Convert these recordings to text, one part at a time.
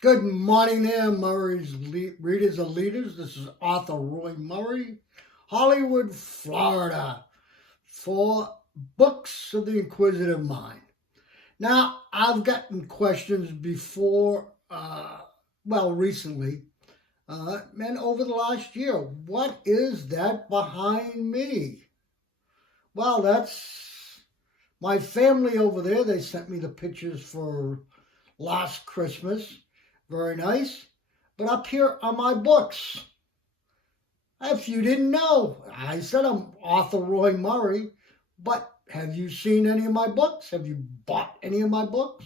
Good morning there, Murray's readers and leaders. This is author Roy Murray, Hollywood, Florida, for Books of the Inquisitive Mind. Now, I've gotten questions before, recently, and over the last year. What is that behind me? Well, that's my family over there. They sent me the pictures for last Christmas. Very nice. But up here are my books. If you didn't know, I said I'm author Roy Murray, but have you seen any of my books? Have you bought any of my books?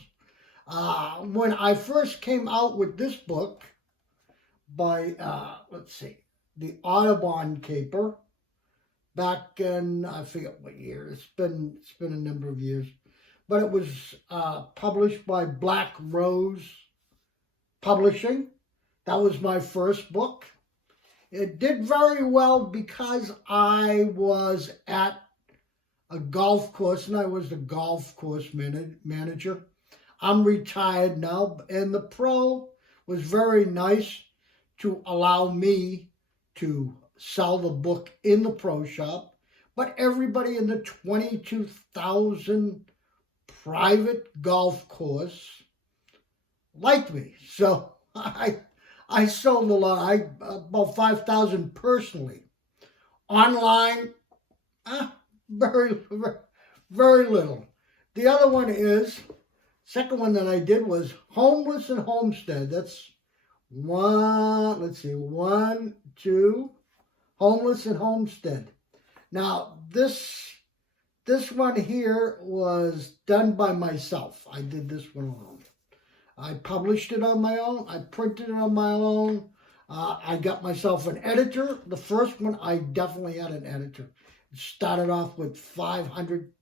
When I first came out with this book by, the Audubon caper, back in, I forget what year, it's been a number of years, but it was published by Black Rose Publishing. That was my first book. It did very well because I was at a golf course and I was the golf course manager. I'm retired now, and the pro was very nice to allow me to sell the book in the pro shop, but everybody in the 22,000 private golf course liked me. So I sold a lot, about 5,000 personally. Online, very, very little. The other one is, second one that I did was Homeless and Homestead. That's one, two, Homeless and Homestead. Now, this one here was done by myself. I did this one alone. I published it on my own. I printed it on my own. I got myself an editor. The first one, I definitely had an editor. It started off with 500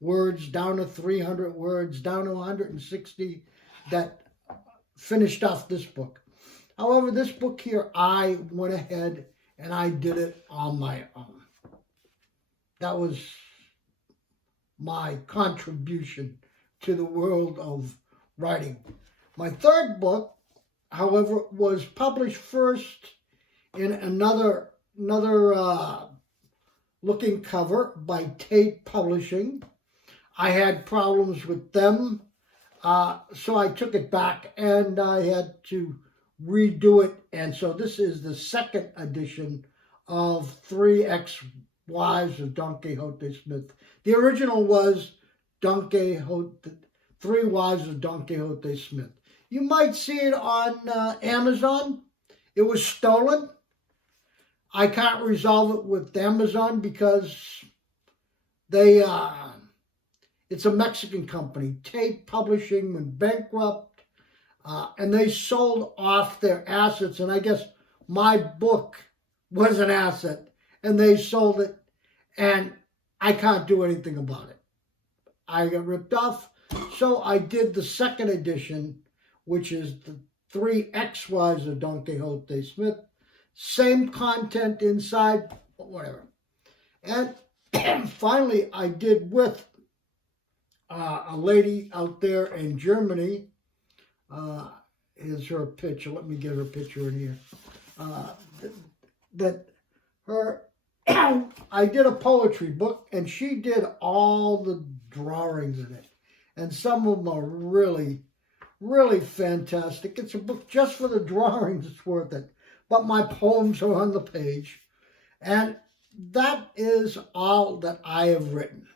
words, down to 300 words, down to 160, that finished off this book. However, this book here, I went ahead and I did it on my own. That was my contribution to the world of writing. My third book, however, was published first in another looking cover by Tate Publishing. I had problems with them, so I took it back and I had to redo it. And so this is the second edition of 3 Ex-Wives of Don Quixote Smith. The original was 3 Wives of Don Quixote Smith. You might see it on Amazon. It was stolen. I can't resolve it with Amazon because it's a Mexican company. Tate Publishing went bankrupt, and they sold off their assets. And I guess my book was an asset, and they sold it, and I can't do anything about it. I got ripped off, so I did the second edition, which is the 3 Ex-Wives of Don Quixote Smith. Same content inside, but whatever. And finally, I did with a lady out there in Germany. Here's her picture. Let me get her picture in here. I did a poetry book, and she did all the drawings in it. And some of them are really, really fantastic. It's a book just for the drawings. It's worth it. But my poems are on the page. And that is all that I have written.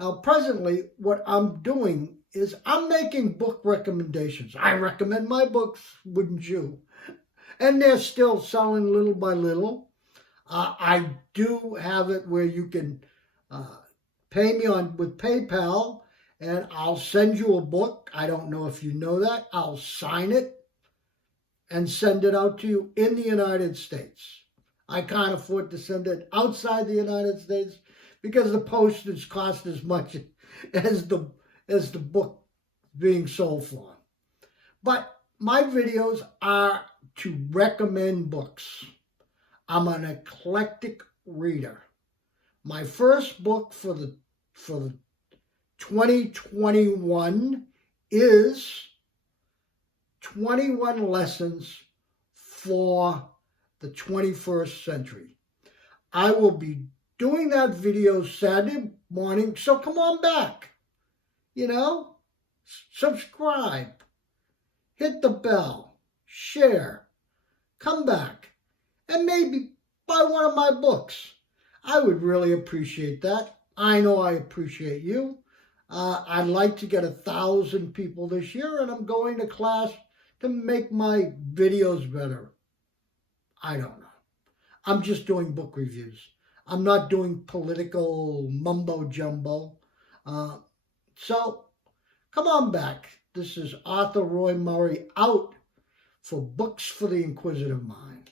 Now, presently, what I'm doing is I'm making book recommendations. I recommend my books, wouldn't you? And they're still selling little by little. I do have it where you can pay me with PayPal, and I'll send you a book. I don't know if you know that. I'll sign it and send it out to you in the United States. I can't afford to send it outside the United States because the postage costs as much as the book being sold for. But my videos are to recommend books. I'm an eclectic reader. My first book for the 2021 is 21 lessons for the 21st century. I will be doing that video Saturday morning, so come on back. You know, subscribe, hit the bell, share, come back, and maybe buy one of my books. I would really appreciate that. I know I appreciate you. I'd like to get 1,000 people this year, and I'm going to class to make my videos better. I don't know. I'm just doing book reviews. I'm not doing political mumbo jumbo. So come on back. This is Arthur Roy Murray out for Books for the Inquisitive Mind.